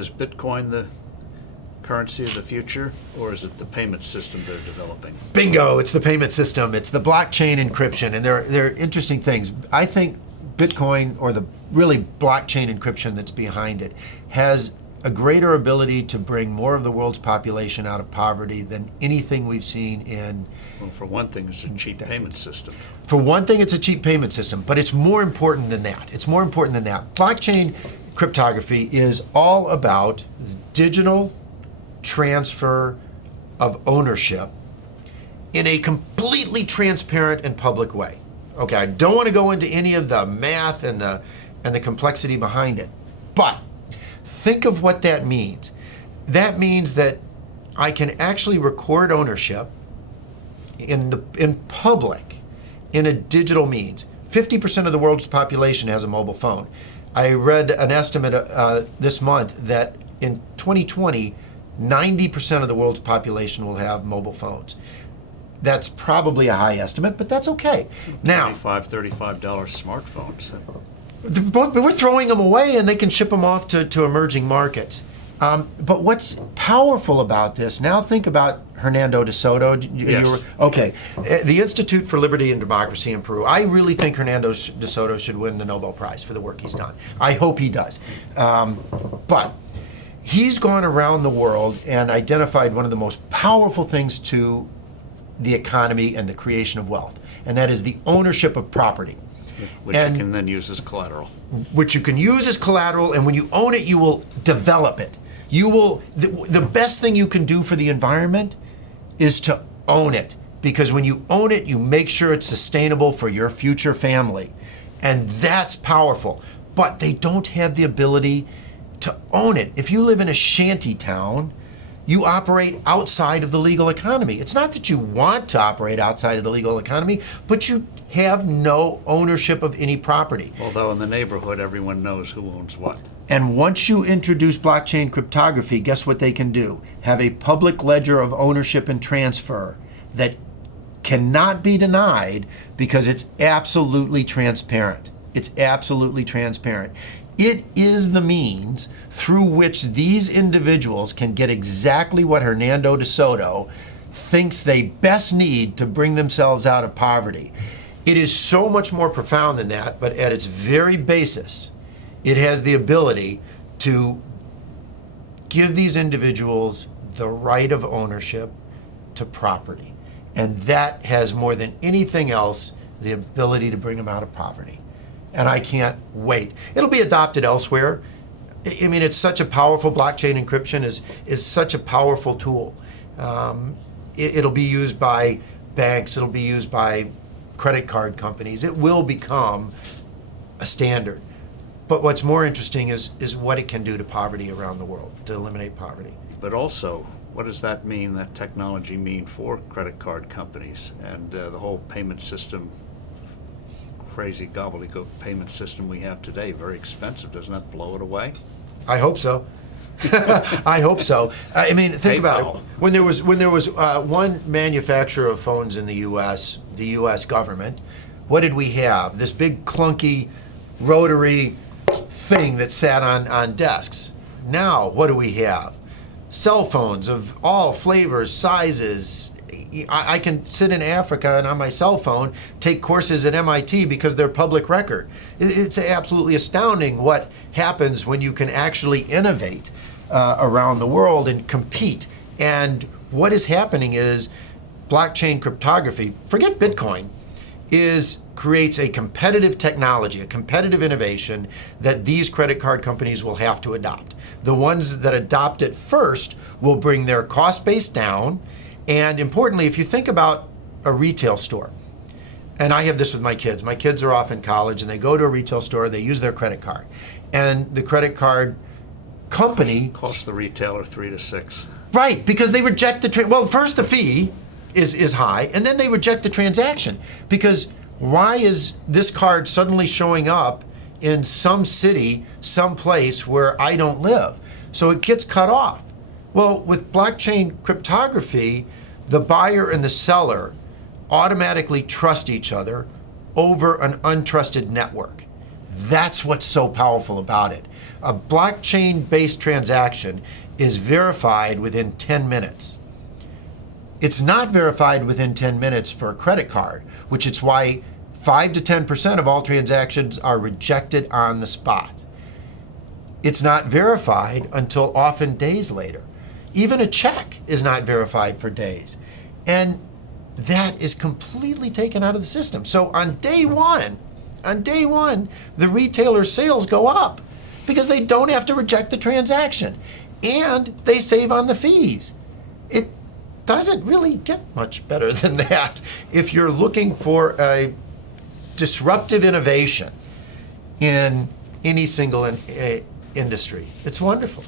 Is Bitcoin the currency of the future, or is it the payment system they're developing? Bingo, it's the payment system. It's the blockchain encryption, and they're interesting things. I think Bitcoin, or the really blockchain encryption that's behind it, has a greater ability to bring more of the world's population out of poverty than anything we've seen in. Well, for one thing, it's a cheap payment system. For one thing, it's a cheap payment system, but it's more important than that. It's more important than that. Blockchain cryptography is all about digital transfer of ownership in a completely transparent and public way. Okay, I don't want to go into any of the math and the complexity behind it, but think of what that means. That means that I can actually record ownership in public in a digital means. 50% of the world's population has a mobile phone. I read an estimate this month that in 2020, 90% of the world's population will have mobile phones. That's probably a high estimate, but that's okay. Now, $35 smartphones. but we're throwing them away, and they can ship them off to emerging markets. But what's powerful about this, now think about Hernando de Soto. Yes. Okay, the Institute for Liberty and Democracy in Peru. I really think Hernando de Soto should win the Nobel Prize for the work he's done. I hope he does. But he's gone around the world and identified one of the most powerful things to the economy and the creation of wealth, and that is the ownership of property. Which you can then use as collateral. Which you can use as collateral, and when you own it, you will develop it. You will, the best thing you can do for the environment is to own it, because when you own it, you make sure it's sustainable for your future family. And that's powerful. But they don't have the ability to own it. If you live in a shanty town, you operate outside of the legal economy. It's not that you want to operate outside of the legal economy, but you have no ownership of any property. Although in the neighborhood, everyone knows who owns what. And once you introduce blockchain cryptography, guess what they can do? Have a public ledger of ownership and transfer that cannot be denied, because it's absolutely transparent. It's absolutely transparent. It is the means through which these individuals can get exactly what Hernando de Soto thinks they best need to bring themselves out of poverty. It is so much more profound than that, but at its very basis, it has the ability to give these individuals the right of ownership to property. And that has, more than anything else, the ability to bring them out of poverty. And I can't wait. It'll be adopted elsewhere. I mean, it's such a powerful, blockchain encryption is such a powerful tool. It'll be used by banks, it'll be used by credit card companies. It will become a standard. But what's more interesting is what it can do to poverty around the world, to eliminate poverty. But also, what does that mean, that technology mean for credit card companies and the whole payment system, crazy gobbledygook payment system we have today? Very expensive. Doesn't that blow it away? I hope so. I hope so. I mean, think about it. When there was one manufacturer of phones in the U.S. government, what did we have? This big clunky rotary thing that sat on desks. Now, what do we have? Cell phones of all flavors, sizes. I can sit in Africa and on my cell phone take courses at MIT because they're public record. It's absolutely astounding what happens when you can actually innovate around the world and compete. And what is happening is blockchain cryptography, forget Bitcoin, creates a competitive technology, a competitive innovation that these credit card companies will have to adopt. The ones that adopt it first will bring their cost base down. And importantly, if you think about a retail store, and I have this with my kids. My kids are off in college and they go to a retail store, they use their credit card. And the credit card company costs the retailer $3 to $6. Right, because they reject well, first the fee is high, and then they reject the transaction. Because why is this card suddenly showing up in some city, some place where I don't live? So it gets cut off. Well, with blockchain cryptography, the buyer and the seller automatically trust each other over an untrusted network. That's what's so powerful about it. A blockchain-based transaction is verified within 10 minutes. It's not verified within 10 minutes for a credit card, which is why 5 to 10% of all transactions are rejected on the spot. It's not verified until often days later. Even a check is not verified for days. And that is completely taken out of the system. So on day one, the retailer's sales go up because they don't have to reject the transaction and they save on the fees. It doesn't really get much better than that if you're looking for a disruptive innovation in any single industry. It's wonderful.